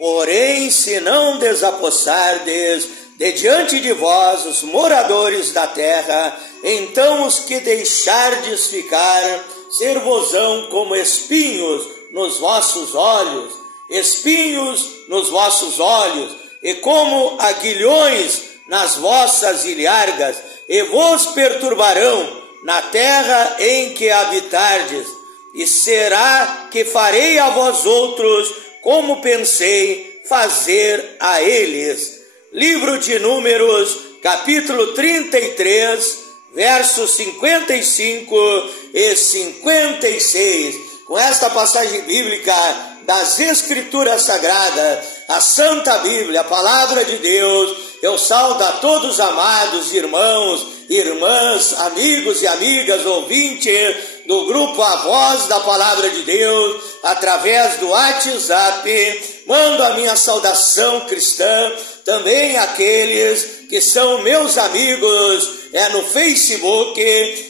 Porém, se não desapossardes de diante de vós os moradores da terra, então os que deixardes ficar ser-vos-ão como espinhos nos vossos olhos, e como aguilhões nas vossas ilhargas, e vos perturbarão na terra em que habitardes. E será que farei a vós outros como pensei fazer a eles. Livro de Números, capítulo 33, versos 55 e 56. Com esta passagem bíblica das Escrituras Sagradas, a Santa Bíblia, a Palavra de Deus, eu saúdo a todos os amados irmãos, irmãs, amigos e amigas, ouvintes do grupo A Voz da Palavra de Deus, através do WhatsApp. Mando a minha saudação cristã também àqueles que são meus amigos no Facebook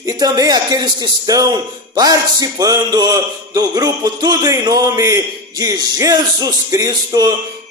e também àqueles que estão participando do grupo Tudo em Nome de Jesus Cristo,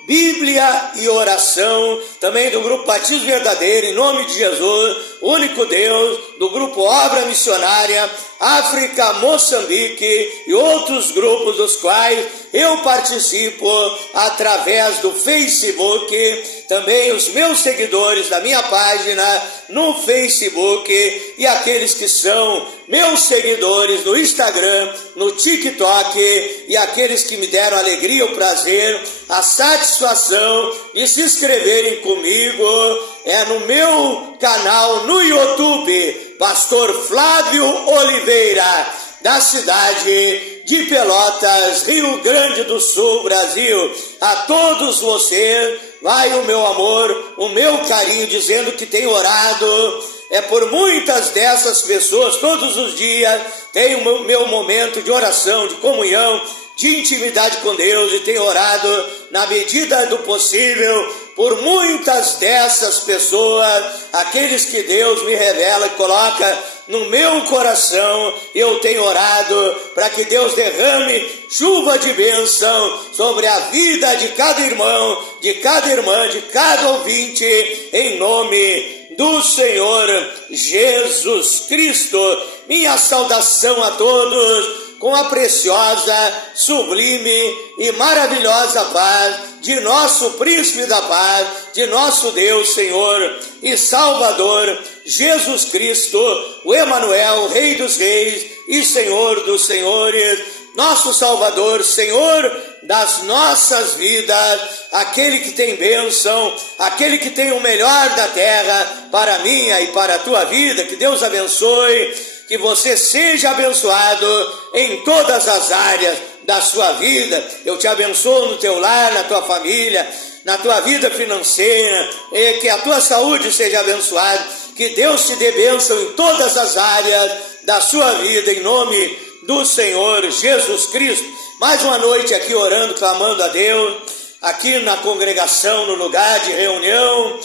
Bíblia e Oração, também do grupo Batismo Verdadeiro, em nome de Jesus, único Deus, do grupo Obra Missionária, África, Moçambique e outros grupos dos quais eu participo através do Facebook, também os meus seguidores da minha página no Facebook e aqueles que são meus seguidores no Instagram, no TikTok e aqueles que me deram a alegria, o prazer, a satisfação de se inscreverem comigo no meu canal no YouTube, Pastor Flávio Oliveira, da cidade de Pelotas, Rio Grande do Sul, Brasil. A todos vocês vai o meu amor, o meu carinho, dizendo que tenho orado por muitas dessas pessoas. Todos os dias tenho o meu momento de oração, de comunhão, de intimidade com Deus, e tenho orado na medida do possível por muitas dessas pessoas, aqueles que Deus me revela e coloca no meu coração. Eu tenho orado para que Deus derrame chuva de bênção sobre a vida de cada irmão, de cada irmã, de cada ouvinte, em nome do Senhor Jesus Cristo. Minha saudação a todos, com a preciosa, sublime e maravilhosa paz de nosso Príncipe da Paz, de nosso Deus, Senhor e Salvador, Jesus Cristo, o Emanuel, Rei dos Reis e Senhor dos Senhores, nosso Salvador, Senhor das nossas vidas, aquele que tem bênção, aquele que tem o melhor da terra para a minha e para a tua vida. Que Deus abençoe, que você seja abençoado em todas as áreas da sua vida. Eu te abençoo no teu lar, na tua família, na tua vida financeira, e que a tua saúde seja abençoada, que Deus te dê bênção em todas as áreas da sua vida, em nome do Senhor Jesus Cristo. Mais uma noite aqui orando, clamando a Deus, aqui na congregação, no lugar de reunião,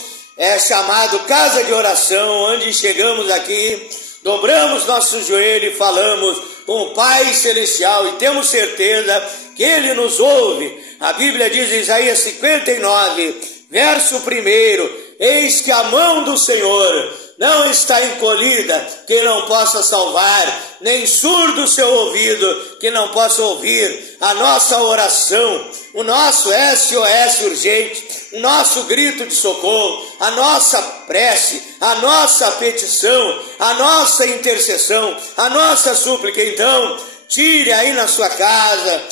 chamado Casa de Oração, onde chegamos aqui, dobramos nossos joelhos e falamos com o Pai Celestial, e temos certeza que Ele nos ouve. A Bíblia diz em Isaías 59, verso 1, eis que a mão do Senhor não está encolhida, que não possa salvar, nem surdo o seu ouvido, que não possa ouvir a nossa oração, o nosso SOS urgente, o nosso grito de socorro, a nossa prece, a nossa petição, a nossa intercessão, a nossa súplica. Então, tire aí na sua casa,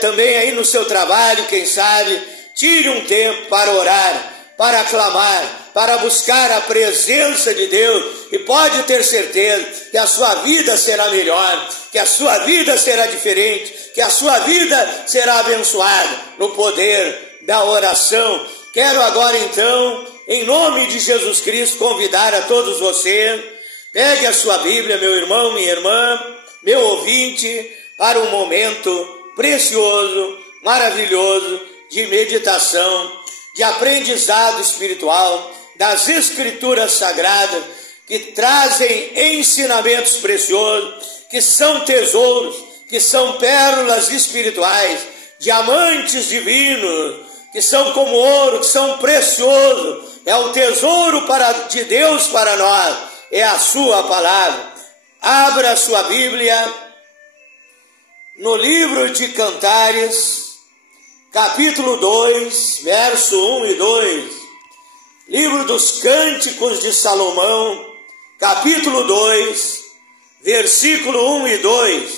também aí no seu trabalho, quem sabe, tire um tempo para orar, para clamar, para buscar a presença de Deus, e pode ter certeza que a sua vida será melhor, que a sua vida será diferente, que a sua vida será abençoada no poder da oração. Quero agora então, em nome de Jesus Cristo, convidar a todos vocês, pegue a sua Bíblia, meu irmão, minha irmã, meu ouvinte, para um momento precioso, maravilhoso, de meditação, de aprendizado espiritual das Escrituras Sagradas, que trazem ensinamentos preciosos, que são tesouros, que são pérolas espirituais, diamantes divinos, que são como ouro, que são preciosos. É o tesouro de Deus para nós, é a sua palavra. Abra a sua Bíblia no livro de Cantares, capítulo 2, verso 1 e 2. Livro dos Cânticos de Salomão, capítulo 2, versículo 1 e 2.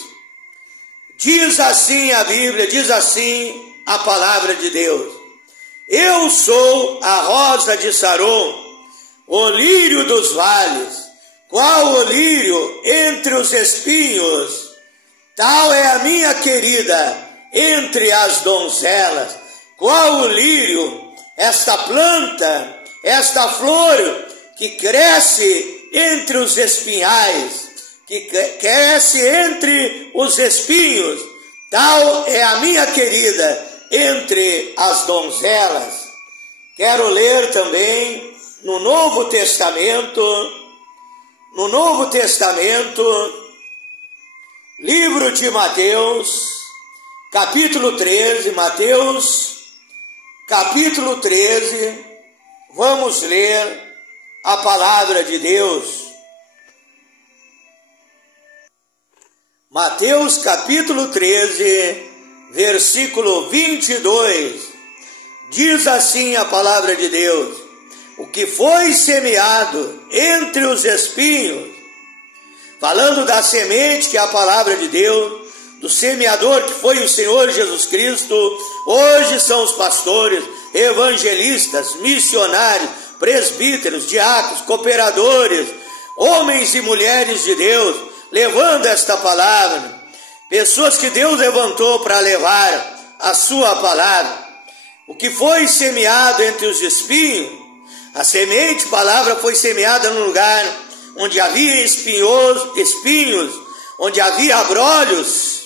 Diz assim a Bíblia, diz assim a palavra de Deus: eu sou a rosa de Saron, o lírio dos vales. Qual o lírio entre os espinhos? Tal é a minha querida entre as donzelas. Qual o lírio? Esta planta, esta flor que cresce entre os espinhais, que cresce entre os espinhos. Tal é a minha querida entre as donzelas. Quero ler também no Novo Testamento, livro de Mateus, capítulo 13, Mateus, capítulo 13, vamos ler a palavra de Deus. Mateus, capítulo 13, versículo 22, diz assim a palavra de Deus: o que foi semeado entre os espinhos, falando da semente que é a palavra de Deus, do semeador que foi o Senhor Jesus Cristo, hoje são os pastores, evangelistas, missionários, presbíteros, diáconos, cooperadores, homens e mulheres de Deus, levando esta palavra, pessoas que Deus levantou para levar a sua palavra. O que foi semeado entre os espinhos, a semente, palavra, foi semeada num lugar onde havia espinhos, onde havia abrolhos.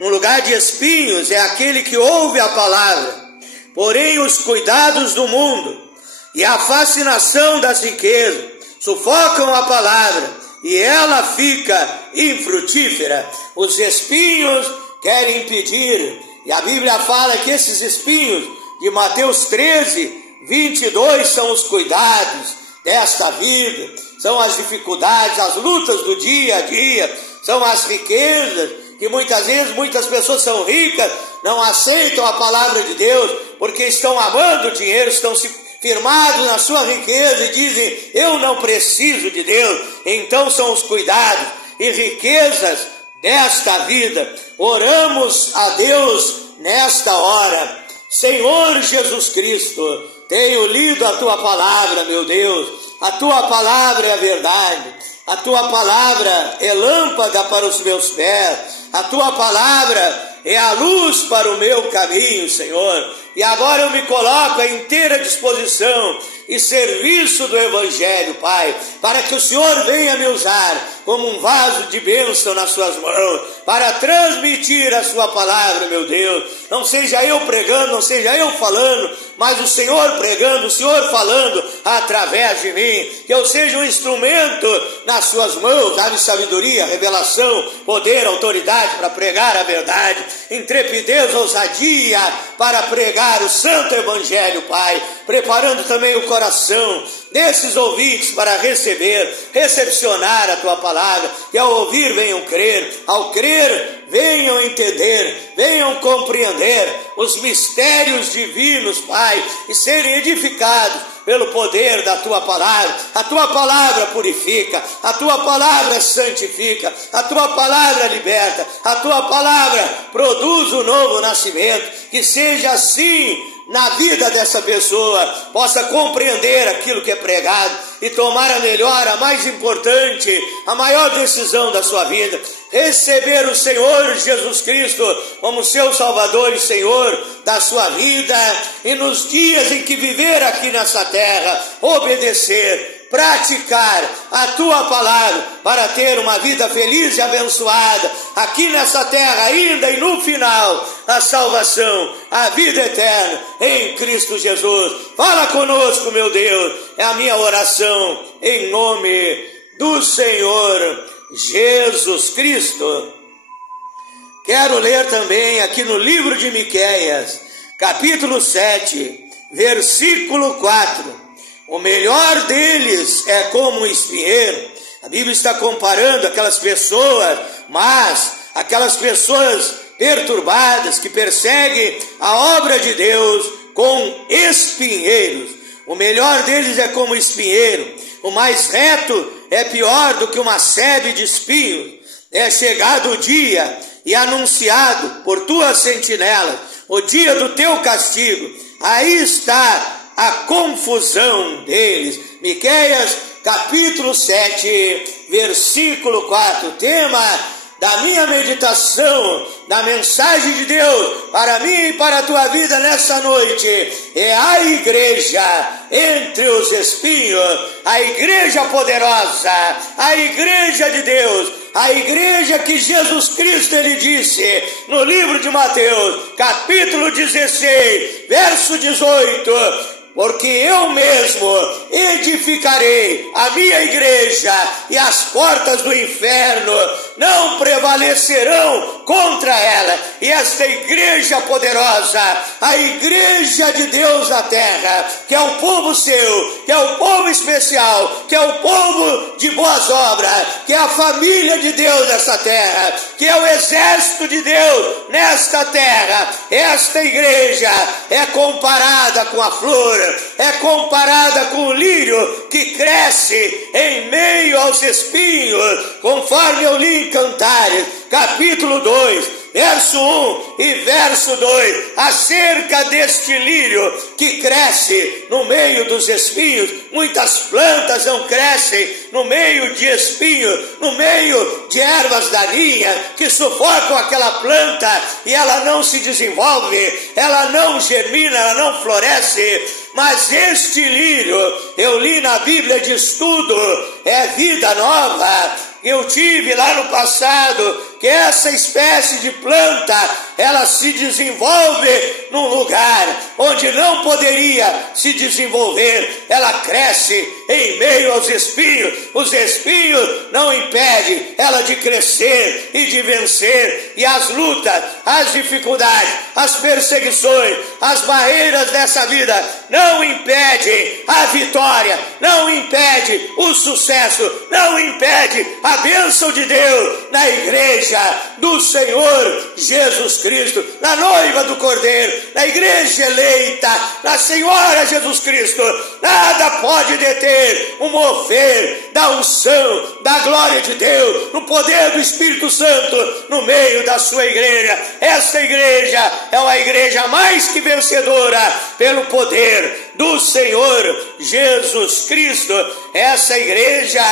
Um lugar de espinhos é aquele que ouve a palavra, porém os cuidados do mundo e a fascinação das riquezas sufocam a palavra e ela fica infrutífera. Os espinhos querem impedir, e a Bíblia fala que esses espinhos de Mateus 13, 22 são os cuidados desta vida, são as dificuldades, as lutas do dia a dia, são as riquezas, que muitas vezes muitas pessoas são ricas, não aceitam a palavra de Deus, porque estão amando o dinheiro, estão se firmados na sua riqueza e dizem, eu não preciso de Deus. Então são os cuidados e riquezas desta vida. Oramos a Deus nesta hora. Senhor Jesus Cristo, tenho lido a tua palavra, meu Deus. A tua palavra é a verdade. A tua palavra é lâmpada para os meus pés. A tua palavra é a luz para o meu caminho, Senhor. E agora eu me coloco à inteira disposição e serviço do Evangelho, Pai, para que o Senhor venha me usar como um vaso de bênção nas suas mãos, para transmitir a sua palavra, meu Deus. Não seja eu pregando, não seja eu falando, mas o Senhor pregando, o Senhor falando através de mim. Que eu seja um instrumento nas suas mãos, dá-me sabedoria, revelação, poder, autoridade para pregar a verdade, intrepidez, ousadia para pregar o santo Evangelho, Pai, preparando também o coração desses ouvintes para recepcionar a tua palavra, e ao ouvir venham crer, ao crer venham entender, venham compreender os mistérios divinos, Pai, e serem edificados pelo poder da tua palavra. A tua palavra purifica, a tua palavra santifica, a tua palavra liberta, a tua palavra produz um novo nascimento. Que seja assim na vida dessa pessoa, possa compreender aquilo que é pregado e tomar a melhor, a mais importante, a maior decisão da sua vida, receber o Senhor Jesus Cristo como seu Salvador e Senhor da sua vida, e nos dias em que viver aqui nessa terra, obedecer, praticar a tua palavra para ter uma vida feliz e abençoada aqui nessa terra ainda, e no final a salvação, a vida eterna em Cristo Jesus. Fala conosco, meu Deus, é a minha oração em nome do Senhor Jesus Cristo. Quero ler também aqui no livro de Miqueias, capítulo 7, versículo 4. O melhor deles é como um espinheiro. A Bíblia está comparando aquelas pessoas, mas aquelas pessoas perturbadas que perseguem a obra de Deus com espinheiros. O melhor deles é como espinheiro. O mais reto é pior do que uma sebe de espinhos. É chegado o dia e anunciado por tuas sentinelas, o dia do teu castigo. Aí está a confusão deles. Miqueias, capítulo 7, versículo 4. Tema da minha meditação, da mensagem de Deus para mim e para a tua vida nessa noite, é a igreja entre os espinhos, a igreja poderosa, a igreja de Deus, a igreja que Jesus Cristo ele disse no livro de Mateus, capítulo 16, verso 18, porque eu mesmo edificarei a minha igreja e as portas do inferno não prevalecerão contra ela. E esta igreja poderosa, a igreja de Deus na terra, que é o povo seu, que é o povo especial, que é o povo de boas obras, que é a família de Deus nessa terra, que é o exército de Deus nesta terra, esta igreja é comparada com a flor, é comparada com o lírio que cresce em meio aos espinhos, conforme eu li em Cantares, capítulo 2, verso 1 e verso 2, acerca deste lírio que cresce no meio dos espinhos. Muitas plantas não crescem no meio de espinhos, no meio de ervas daninhas que sufocam aquela planta e ela não se desenvolve, ela não germina, ela não floresce. Mas este lírio, eu li na Bíblia de estudo, é vida nova. Eu tive lá no passado que essa espécie de planta, ela se desenvolve num lugar onde não poderia se desenvolver. Ela cresce em meio aos espinhos. Os espinhos não impedem ela de crescer e de vencer. E as lutas, as dificuldades, as perseguições, as barreiras dessa vida não impedem a vitória, não impede o sucesso, não impede a bênção de Deus na igreja do Senhor Jesus Cristo, na noiva do Cordeiro, na igreja eleita, na Senhora Jesus Cristo. Nada pode deter o mover da unção, da glória de Deus, no poder do Espírito Santo no meio da sua igreja. Esta igreja é uma igreja mais que vencedora pelo poder do Senhor Jesus Cristo. Essa igreja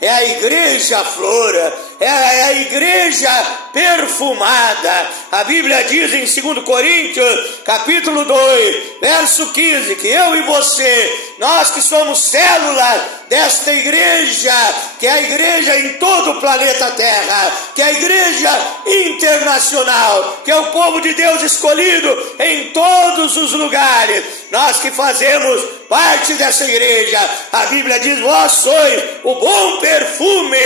é a igreja flor, é a igreja perfumada. A Bíblia diz em 2 Coríntios, capítulo 2, verso 15, que eu e você, nós que somos células desta igreja, que é a igreja em todo o planeta Terra, que é a igreja internacional, que é o povo de Deus escolhido em todos os lugares, nós que fazemos parte dessa igreja, a Bíblia diz, vós sois o bom perfume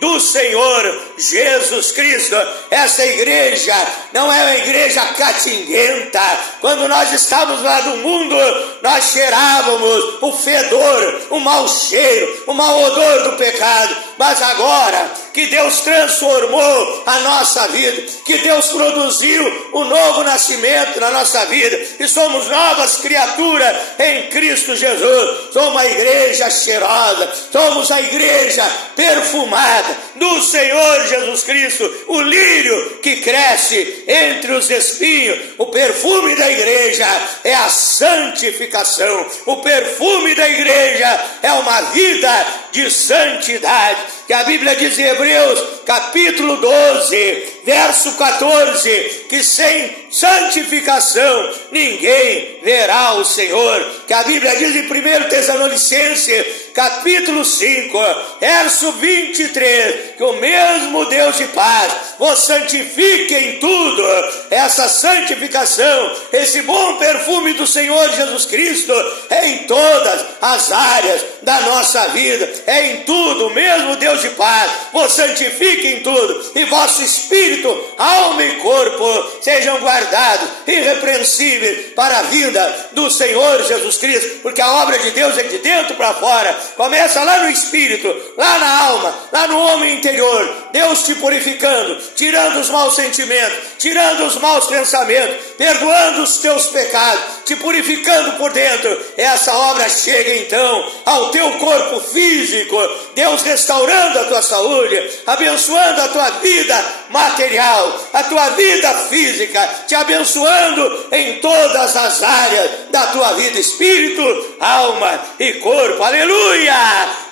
do Senhor Jesus Cristo. Essa igreja não é uma igreja catinguenta. Quando nós estávamos lá no mundo, nós cheirávamos o fedor, o mau cheiro, o mau odor do pecado. Mas agora que Deus transformou a nossa vida, que Deus produziu um novo nascimento na nossa vida, e somos novas criaturas em Cristo Jesus, somos uma igreja cheirosa, somos a igreja perfumada do Senhor Jesus Cristo, o lírio que cresce entre os espinhos. O perfume da igreja é a santificação, o perfume da igreja é uma vida de santidade, que a Bíblia diz em Hebreus, capítulo 12, verso 14, que sem santificação ninguém verá o Senhor. Que a Bíblia diz em 1 Tessalonicenses, capítulo 5, verso 23, que o mesmo Deus de paz vos santifique em tudo. Essa santificação, esse bom perfume do Senhor Jesus Cristo é em todas as áreas da nossa vida, é em tudo. O mesmo Deus de paz vos santifique em tudo, e vosso espírito, alma e corpo sejam guardados irrepreensíveis para a vinda do Senhor Jesus Cristo, porque a obra de Deus é de dentro para fora, começa lá no espírito, lá na alma, lá no homem interior, Deus te purificando, tirando os maus sentimentos, tirando os maus pensamentos, perdoando os teus pecados, te purificando por dentro. Essa obra chega então ao teu corpo físico, Deus restaurando a tua saúde, abençoando a tua vida material, a tua vida física, te abençoando em todas as áreas da tua vida, espírito, alma e corpo. Aleluia!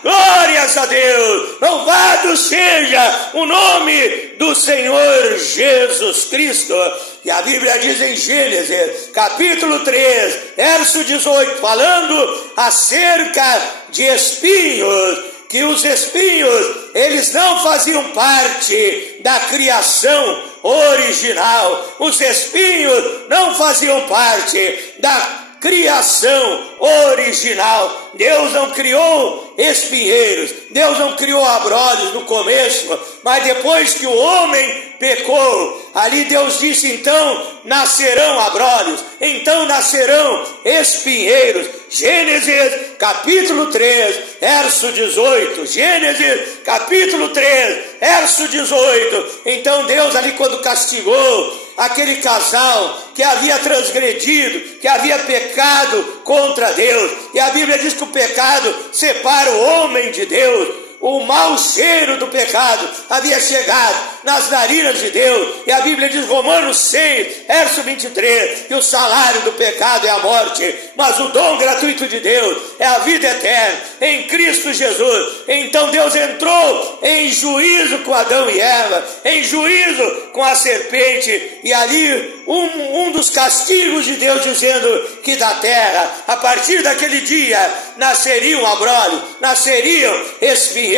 Glórias a Deus! Louvado seja o nome do Senhor Jesus Cristo. E a Bíblia diz em Gênesis, capítulo 3, verso 18, falando acerca de espinhos, que os espinhos, eles não faziam parte da criação original. Os espinhos não faziam parte da criação original. Deus não criou espinheiros, Deus não criou abrolhos no começo, mas depois que o homem pecou, ali Deus disse, então nascerão abrolhos, então nascerão espinheiros. Gênesis capítulo 3, verso 18, Gênesis capítulo 3, verso 18, então Deus ali quando castigou aquele casal que havia transgredido, que havia pecado contra Deus, e a Bíblia diz que o pecado separa o homem de Deus. O mau cheiro do pecado havia chegado nas narinas de Deus, e a Bíblia diz, Romanos 6, verso 23, que o salário do pecado é a morte, mas o dom gratuito de Deus é a vida eterna em Cristo Jesus. Então Deus entrou em juízo com Adão e Eva, em juízo com a serpente, e ali um dos castigos de Deus dizendo que da terra, a partir daquele dia, nasceriam abrolhos, nasceriam espinheiros.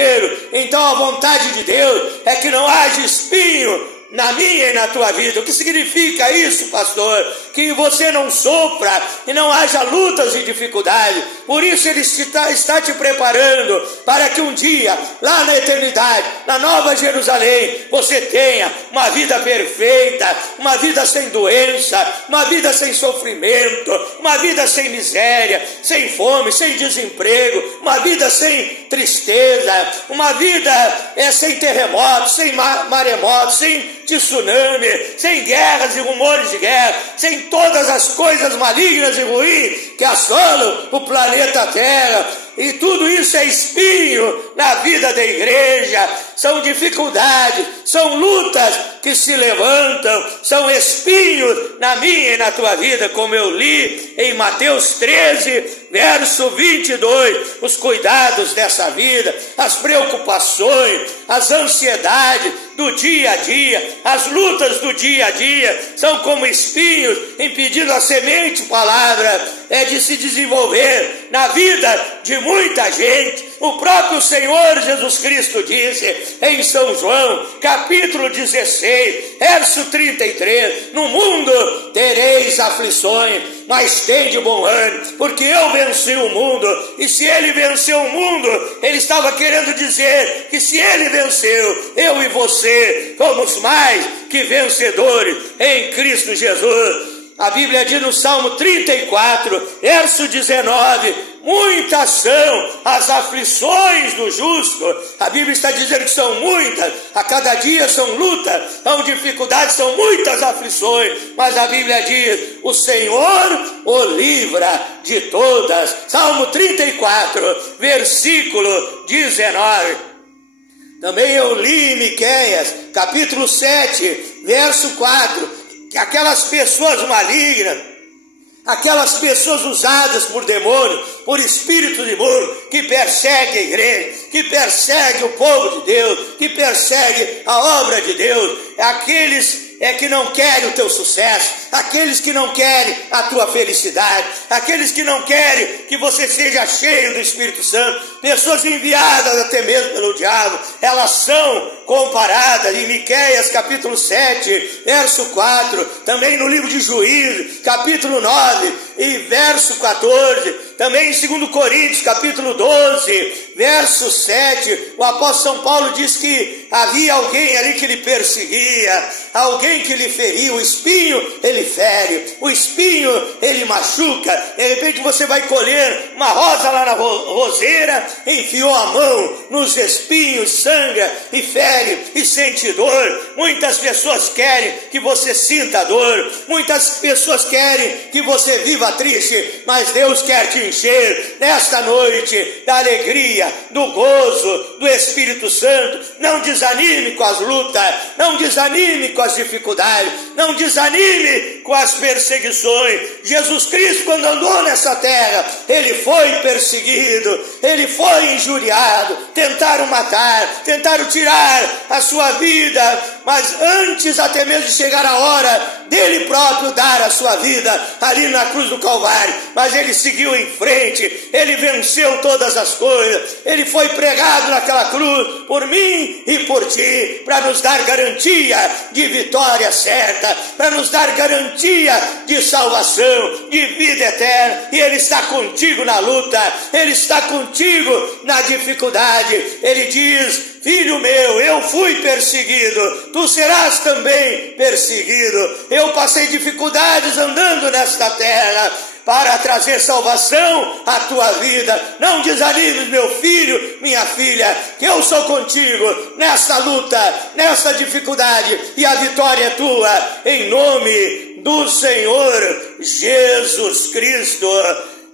Então a vontade de Deus é que não haja espinho na minha e na tua vida. O que significa isso, pastor? Que você não sofra e não haja lutas e dificuldades. Por isso ele está te preparando para que um dia, lá na eternidade, na Nova Jerusalém, você tenha uma vida perfeita, uma vida sem doença, uma vida sem sofrimento, uma vida sem miséria, sem fome, sem desemprego, uma vida sem tristeza, uma vida sem terremotos, sem maremotos, sem tsunami, sem guerras e rumores de guerra, sem todas as coisas malignas e ruins que assolam o planeta Terra. E tudo isso é espinho na vida da igreja, são dificuldades, são lutas que se levantam, são espinhos na minha e na tua vida, como eu li em Mateus 13, verso 22, os cuidados dessa vida, as preocupações, as ansiedades do dia a dia, as lutas do dia a dia, são como espinhos impedindo a semente, palavra, de se desenvolver na vida de muita gente. O próprio Senhor Jesus Cristo disse em São João, capítulo 16, verso 33, no mundo tereis aflições, mas tende bom ânimo, porque eu venci o mundo. E se ele venceu o mundo, ele estava querendo dizer que se ele venceu, eu e você somos mais que vencedores em Cristo Jesus. A Bíblia diz no Salmo 34, verso 19, muitas são as aflições do justo. A Bíblia está dizendo que são muitas, a cada dia são lutas, são dificuldades, são muitas aflições, mas a Bíblia diz, o Senhor o livra de todas. Salmo 34, versículo 19. Também eu li em Miqueias, capítulo 7, verso 4, que aquelas pessoas malignas, aquelas pessoas usadas por demônios, por espíritos imundos, que perseguem a igreja, que perseguem o povo de Deus, que perseguem a obra de Deus, aqueles que não querem o teu sucesso, aqueles que não querem a tua felicidade, aqueles que não querem que você seja cheio do Espírito Santo, pessoas enviadas até mesmo pelo diabo, elas são comparadas em Miqueias capítulo 7, verso 4, também no livro de Juízes, capítulo 9 e verso 14, também em 2 Coríntios capítulo 12, verso 7, o apóstolo São Paulo diz que havia alguém ali que lhe perseguia, alguém que lhe feria. O espinho ele fere, o espinho ele machuca. De repente você vai colher uma rosa lá na roseira, enfiou a mão nos espinhos, sangra e fere e sente dor. Muitas pessoas querem que você sinta dor, muitas pessoas querem que você viva triste, mas Deus quer te encher nesta noite da alegria, do gozo, do Espírito Santo. Não desanime com as lutas, não desanime com as dificuldades, não desanime com as perseguições. Jesus Cristo, quando andou nessa terra, ele foi perseguido, ele foi injuriado, tentaram matar, tentaram tirar a sua vida, mas antes até mesmo de chegar a hora dele próprio dar a sua vida ali na cruz do Calvário, mas ele seguiu em frente, ele venceu todas as coisas, ele foi pregado naquela cruz por mim e por ti, para nos dar garantia de vitória certa, para nos dar garantia de salvação, de vida eterna. E ele está contigo na luta, ele está contigo na dificuldade. Ele diz: filho meu, eu fui perseguido, tu serás também perseguido. Eu passei dificuldades andando nesta terra para trazer salvação à tua vida. Não desanimes, meu filho, minha filha, que eu sou contigo nessa luta, nessa dificuldade, e a vitória é tua, em nome do Senhor Jesus Cristo.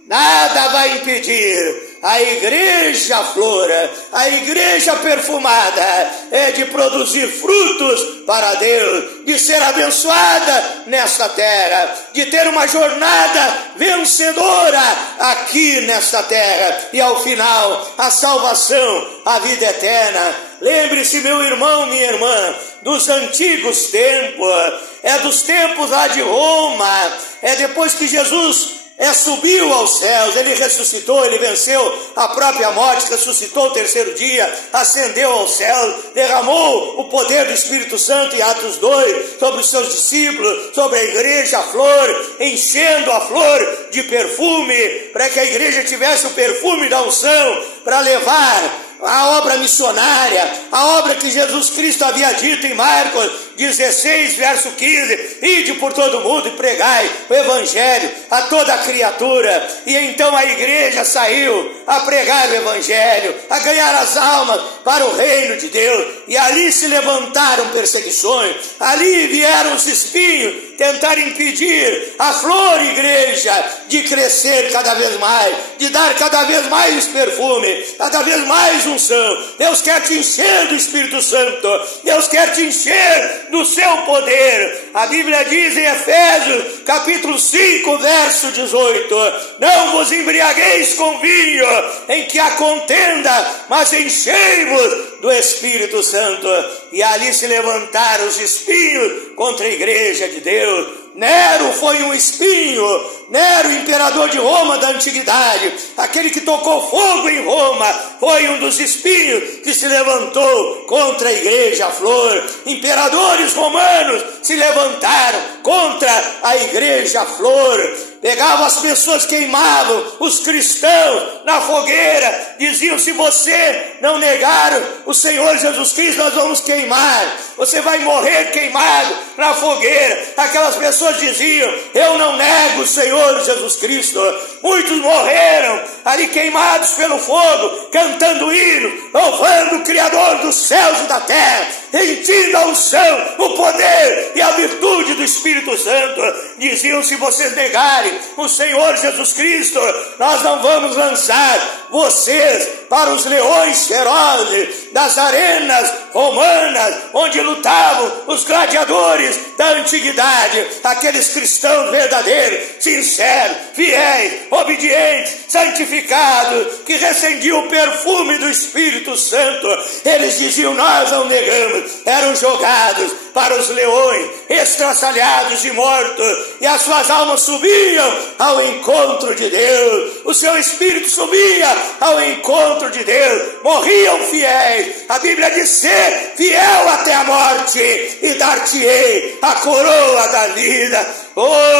Nada vai impedir a igreja flora, a igreja perfumada, é de produzir frutos para Deus, de ser abençoada nesta terra, de ter uma jornada vencedora aqui nesta terra, e ao final a salvação, a vida eterna. Lembre-se, meu irmão, minha irmã, dos antigos tempos, é dos tempos lá de Roma, é depois que Jesus subiu aos céus, ele ressuscitou, ele venceu a própria morte, ressuscitou o terceiro dia, ascendeu aos céus, derramou o poder do Espírito Santo em Atos 2 sobre os seus discípulos, sobre a igreja, a flor, enchendo a flor de perfume, para que a igreja tivesse o perfume da unção, para levar a obra missionária, a obra que Jesus Cristo havia dito em Marcos 16, verso 15, ide por todo mundo e pregai o evangelho a toda a criatura. E então a igreja saiu a pregar o evangelho, a ganhar as almas para o reino de Deus, e ali se levantaram perseguições, ali vieram os espinhos tentar impedir a flor igreja de crescer cada vez mais, de dar cada vez mais perfume, cada vez mais unção. Deus quer te encher do Espírito Santo, Deus quer te encher do seu poder. A Bíblia diz em Efésios capítulo 5, verso 18: não vos embriagueis com vinho em que há contenda, mas enchei-vos do Espírito Santo. E ali se levantaram os espinhos contra a igreja de Deus. Nero foi um espinho, Nero, imperador de Roma da antiguidade, aquele que tocou fogo em Roma, foi um dos espinhos que se levantou contra a igreja, a flor. Imperadores romanos se levantaram contra a igreja, a flor. Pegavam as pessoas, queimavam os cristãos na fogueira, diziam: se você não negar o Senhor Jesus Cristo, nós vamos queimar, você vai morrer queimado na fogueira. Aquelas pessoas diziam: eu não nego o Senhor Jesus Cristo. Muitos morreram ali queimados pelo fogo, cantando hino, louvando o Criador dos céus e da terra, sentindo a unção, o poder e a virtude do Espírito Santo. Diziam: se vocês negarem o Senhor Jesus Cristo, nós não vamos lançar vocês para os leões ferozes das arenas romanas, onde lutavam os gladiadores da antiguidade, aqueles cristãos verdadeiros, sinceros, fiéis, obedientes, santificados, que recendiam o perfume do Espírito Santo. Eles diziam: nós não negamos. Eram jogados para os leões, estraçalhados e mortos, e as suas almas subiam ao encontro de Deus. O seu espírito subia ao encontro de Deus, morriam fiéis. A Bíblia diz: ser fiel até a morte, e dar-te-ei a coroa da vida.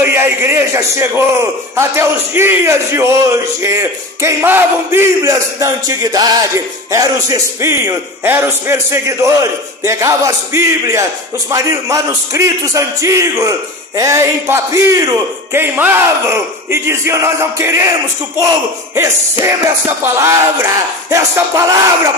E a igreja chegou até os dias de hoje. Queimavam Bíblias da antiguidade, eram os espinhos, eram os perseguidores, pegavam as Bíblias, os manuscritos antigos, em papiro, queimavam e diziam: nós não queremos que o povo receba esta palavra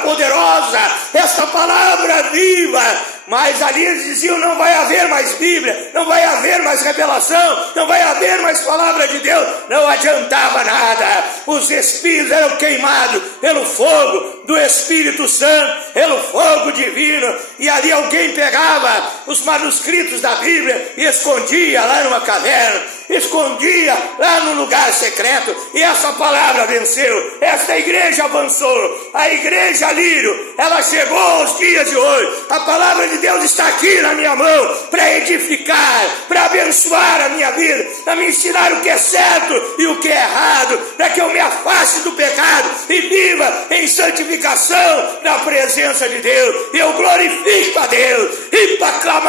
poderosa, esta palavra viva. Mas ali eles diziam: não vai haver mais Bíblia, não vai haver mais revelação, não vai haver mais palavra de Deus. Não adiantava nada. Os espíritos eram queimados pelo fogo do Espírito Santo, pelo fogo divino. E ali alguém pegava os manuscritos da Bíblia e escondia lá numa caverna, escondia lá no lugar secreto. E essa palavra venceu, esta igreja avançou. A igreja Lírio, ela chegou aos dias de hoje. A palavra de Deus está aqui na minha mão para edificar, para abençoar a minha vida, para me ensinar o que é certo e o que é errado, para que eu me afaste do pecado e viva em santificação na presença de Deus. E eu glorifico a Deus e proclamo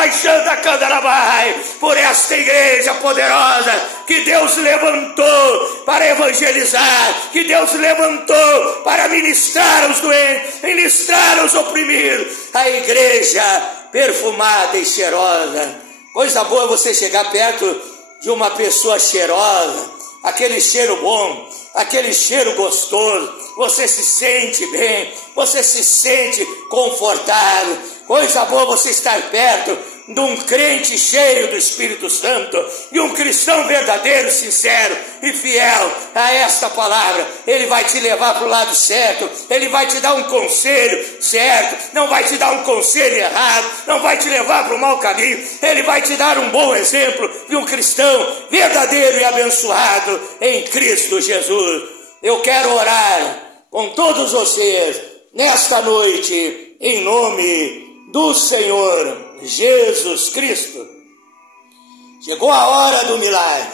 por esta igreja poderosa que Deus levantou para evangelizar, que Deus levantou para ministrar aos doentes, ministrar aos oprimidos. A igreja perfumada e cheirosa. Coisa boa você chegar perto de uma pessoa cheirosa, aquele cheiro bom, aquele cheiro gostoso. Você se sente bem, você se sente confortável. Coisa boa você estar perto de um crente cheio do Espírito Santo, de um cristão verdadeiro, sincero e fiel a esta palavra. Ele vai te levar para o lado certo, ele vai te dar um conselho certo, não vai te dar um conselho errado, não vai te levar para o mau caminho. Ele vai te dar um bom exemplo de um cristão verdadeiro e abençoado em Cristo Jesus. Eu quero orar com todos vocês nesta noite, em nome do Senhor Jesus Cristo. Chegou a hora do milagre,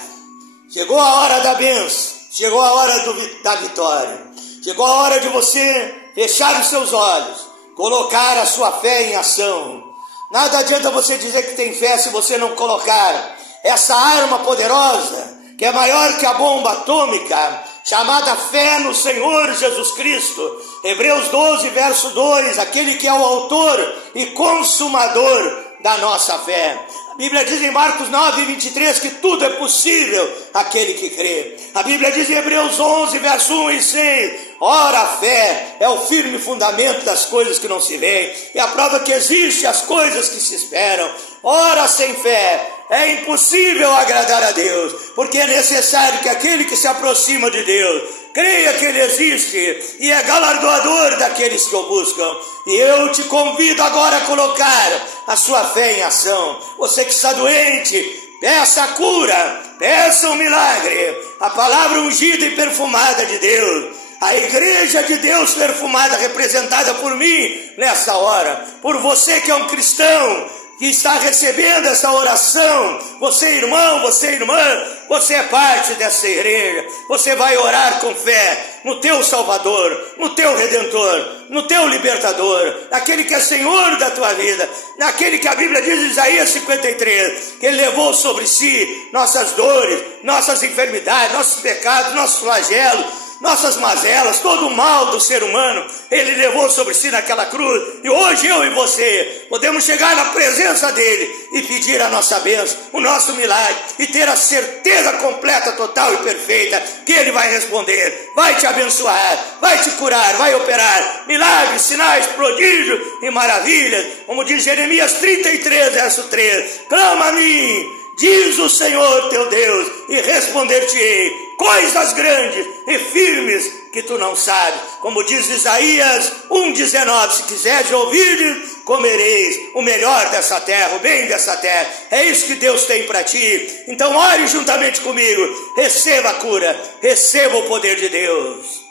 chegou a hora da bênção, chegou a hora da vitória, chegou a hora de você fechar os seus olhos, colocar a sua fé em ação. Nada adianta você dizer que tem fé se você não colocar essa arma poderosa, que é maior que a bomba atômica, chamada fé no Senhor Jesus Cristo. Hebreus 12, verso 2, aquele que é o autor e consumador da nossa fé. A Bíblia diz em Marcos 9, 23 que tudo é possível àquele que crê. A Bíblia diz em Hebreus 11, verso 1 e 6, ora, a fé é o firme fundamento das coisas que não se veem, e a prova que existe as coisas que se esperam. Ora, sem fé é impossível agradar a Deus, porque é necessário que aquele que se aproxima de Deus creia que Ele existe e é galardoador daqueles que o buscam. E eu te convido agora a colocar a sua fé em ação. Você que está doente, peça a cura, peça um milagre, a palavra ungida e perfumada de Deus. A igreja de Deus perfumada, representada por mim nessa hora, por você que é um cristão, que está recebendo essa oração. Você irmão, você irmã, você é parte dessa igreja. Você vai orar com fé no teu Salvador, no teu Redentor, no teu Libertador, naquele que é Senhor da tua vida, naquele que a Bíblia diz em Isaías 53, que Ele levou sobre si nossas dores, nossas enfermidades, nossos pecados, nossos flagelos, nossas mazelas, todo o mal do ser humano, Ele levou sobre si naquela cruz. E hoje eu e você podemos chegar na presença dEle e pedir a nossa bênção, o nosso milagre, e ter a certeza completa, total e perfeita que Ele vai responder, vai te abençoar, vai te curar, vai operar milagres, sinais, prodígios e maravilhas. Como diz Jeremias 33, verso 3, clama a mim, diz o Senhor teu Deus, e responder-te-ei coisas grandes e firmes que tu não sabes. Como diz Isaías 1,19, se quiseres ouvir, comereis o melhor dessa terra, o bem dessa terra. É isso que Deus tem para ti. Então ore juntamente comigo, receba a cura, receba o poder de Deus.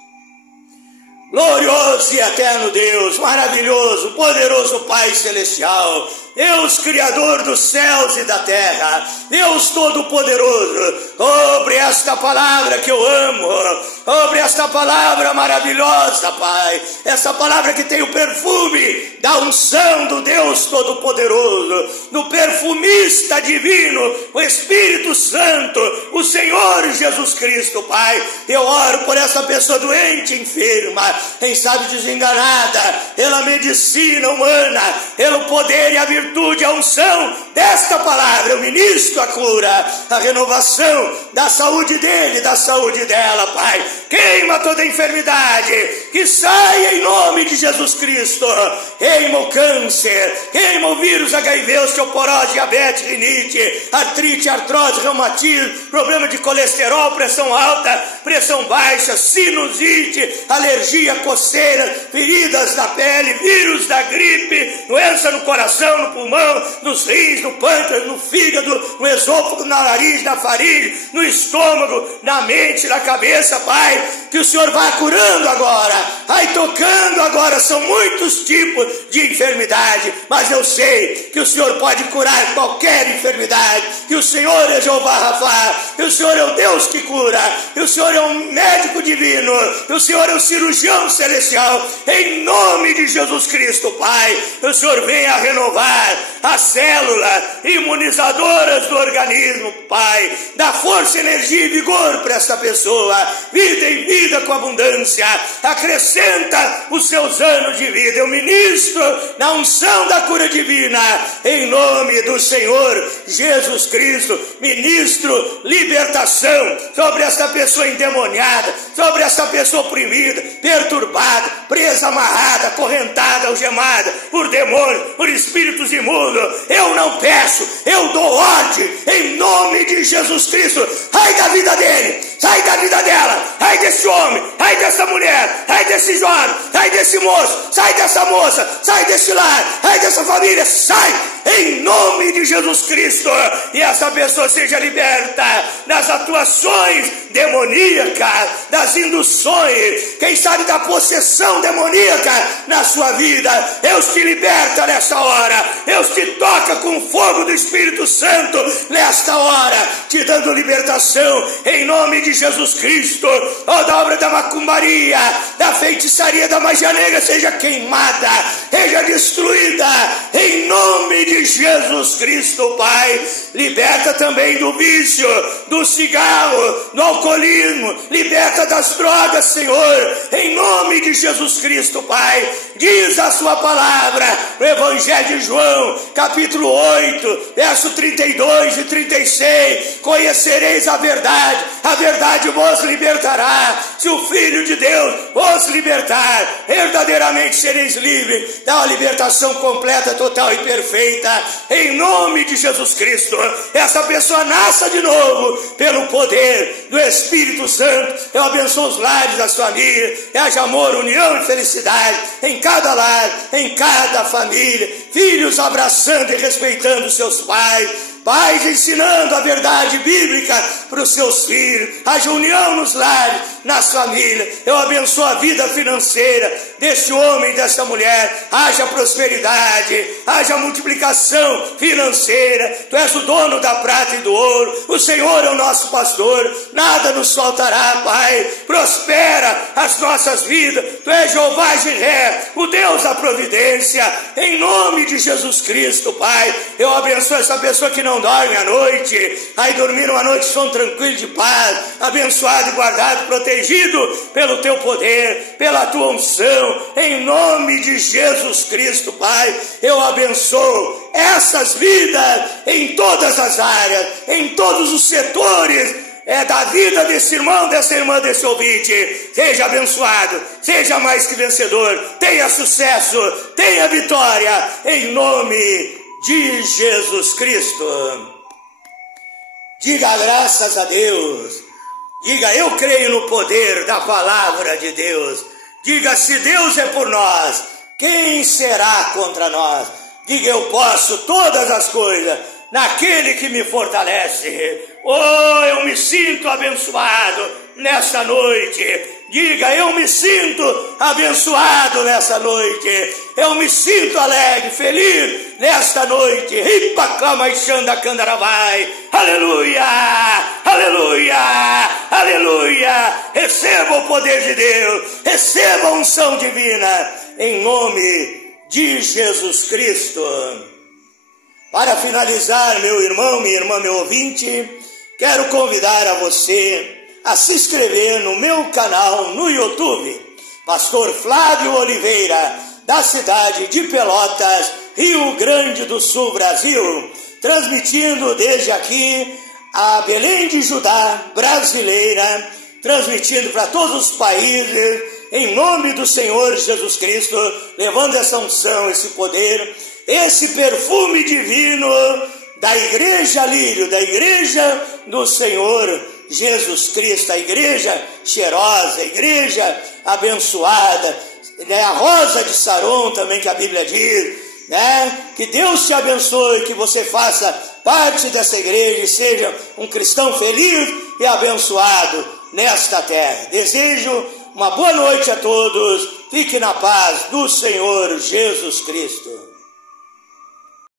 Glorioso e eterno Deus, maravilhoso, poderoso Pai Celestial, Deus Criador dos céus e da terra, Deus Todo-Poderoso, sobre esta palavra que eu amo, sobre esta palavra maravilhosa, Pai, essa palavra que tem o perfume da unção do Deus Todo-Poderoso, do perfumista divino, o Espírito Santo, o Senhor Jesus Cristo, Pai. Eu oro por essa pessoa doente, enferma, quem sabe desenganada, pela medicina humana, pelo poder e a virtude, a unção desta palavra. Eu ministro a cura, a renovação da saúde dele, da saúde dela, Pai. Queima toda enfermidade, que saia em nome de Jesus Cristo. Queima o câncer, queima o vírus HIV, osteoporose, diabetes, rinite, artrite, artrose, reumatismo, problema de colesterol, pressão alta, pressão baixa, sinusite, alergia, coceira, feridas na pele, vírus da gripe, doença no coração, no pulmão, nos rins, no pâncreas, no fígado, no esôfago, na nariz, na faringe, no estômago, na mente, na cabeça, Pai, que o Senhor vá curando agora, vai tocando agora. São muitos tipos de enfermidade, mas eu sei que o Senhor pode curar qualquer enfermidade, que o Senhor é Jeová Rafa, que o Senhor é o Deus que cura, que o Senhor é um médico divino, que o Senhor é o cirurgião celestial, em nome de Jesus Cristo, Pai. Que o Senhor venha renovar as células imunizadoras do organismo, Pai, dá força, energia e vigor para esta pessoa, vida em vida com abundância, acrescenta os seus anos de vida. Eu ministro na unção da cura divina, em nome do Senhor Jesus Cristo. Ministro libertação sobre esta pessoa endemoniada, sobre esta pessoa oprimida, perturbada, presa, amarrada, acorrentada, algemada por demônios, por espíritos imundos. Eu não peço, eu dou ordem em nome de Jesus Cristo. Sai da vida dele, sai da vida dela, sai desse homem, sai dessa mulher, sai desse jovem, sai desse moço, sai dessa moça, sai desse lar, sai dessa família, sai em nome de Jesus Cristo. E essa pessoa seja liberta das atuações demoníacas, das induções, quem sabe da possessão demoníaca na sua vida. Deus te liberta nesta hora, Deus te toca com o fogo do Espírito Santo nesta hora, te dando libertação em nome de Jesus Cristo. Toda obra da macumbaria, da feitiçaria, da magia negra seja queimada, seja destruída em nome de Jesus Cristo, Pai. Liberta também do vício, do cigarro, do alcoolismo, liberta das drogas, Senhor, em nome de Jesus Cristo, Pai. Diz a sua palavra no Evangelho de João, capítulo 8, verso 32 e 36, conhecereis a verdade vos libertará. Se o Filho de Deus vos libertar, verdadeiramente sereis livres. Dá uma libertação completa, total e perfeita, em nome de Jesus Cristo. Essa pessoa nasça de novo pelo poder do Espírito Santo. Eu abençoo os lares das famílias, que haja amor, união e felicidade em cada lar, em cada família, filhos abraçando e respeitando seus pais, pais ensinando a verdade bíblica para os seus filhos, haja união nos lares, nas famílias. Eu abençoo a vida financeira deste homem e desta mulher, haja prosperidade, haja multiplicação financeira. Tu és o dono da prata e do ouro, o Senhor é o nosso pastor, nada nos faltará, Pai. Prospera as nossas vidas, Tu és Jeová Jiré, o Deus da providência, em nome de Jesus Cristo, Pai. Eu abençoo essa pessoa que não dorme à noite, aí dormir uma noite sono tranquilo de paz, abençoado e guardado, protegido pelo Teu poder, pela Tua unção, em nome de Jesus Cristo, Pai. Eu abençoo essas vidas em todas as áreas, em todos os setores da vida desse irmão, dessa irmã, desse ouvinte. Seja abençoado, seja mais que vencedor, tenha sucesso, tenha vitória, em nome de Jesus Cristo. Diga graças a Deus. Diga, eu creio no poder da palavra de Deus. Diga, se Deus é por nós, quem será contra nós? Diga, eu posso todas as coisas naquele que me fortalece. Oh, eu me sinto abençoado nesta noite. Diga: eu me sinto abençoado nessa noite. Eu me sinto alegre, feliz nesta noite. Aleluia, aleluia, aleluia. Receba o poder de Deus, receba a unção divina, em nome de Jesus Cristo. Para finalizar, meu irmão, minha irmã, meu ouvinte, quero convidar a você a se inscrever no meu canal no YouTube, Pastor Flávio Oliveira, da cidade de Pelotas, Rio Grande do Sul, Brasil, transmitindo desde aqui a Belém de Judá brasileira, transmitindo para todos os países, em nome do Senhor Jesus Cristo, levando essa unção, esse poder, esse perfume divino da Igreja Lírio, da Igreja do Senhor Jesus Cristo, a igreja cheirosa, a igreja abençoada, a rosa de Saron também, que a Bíblia diz, né? Que Deus te abençoe, que você faça parte dessa igreja e seja um cristão feliz e abençoado nesta terra. Desejo uma boa noite a todos, fique na paz do Senhor Jesus Cristo.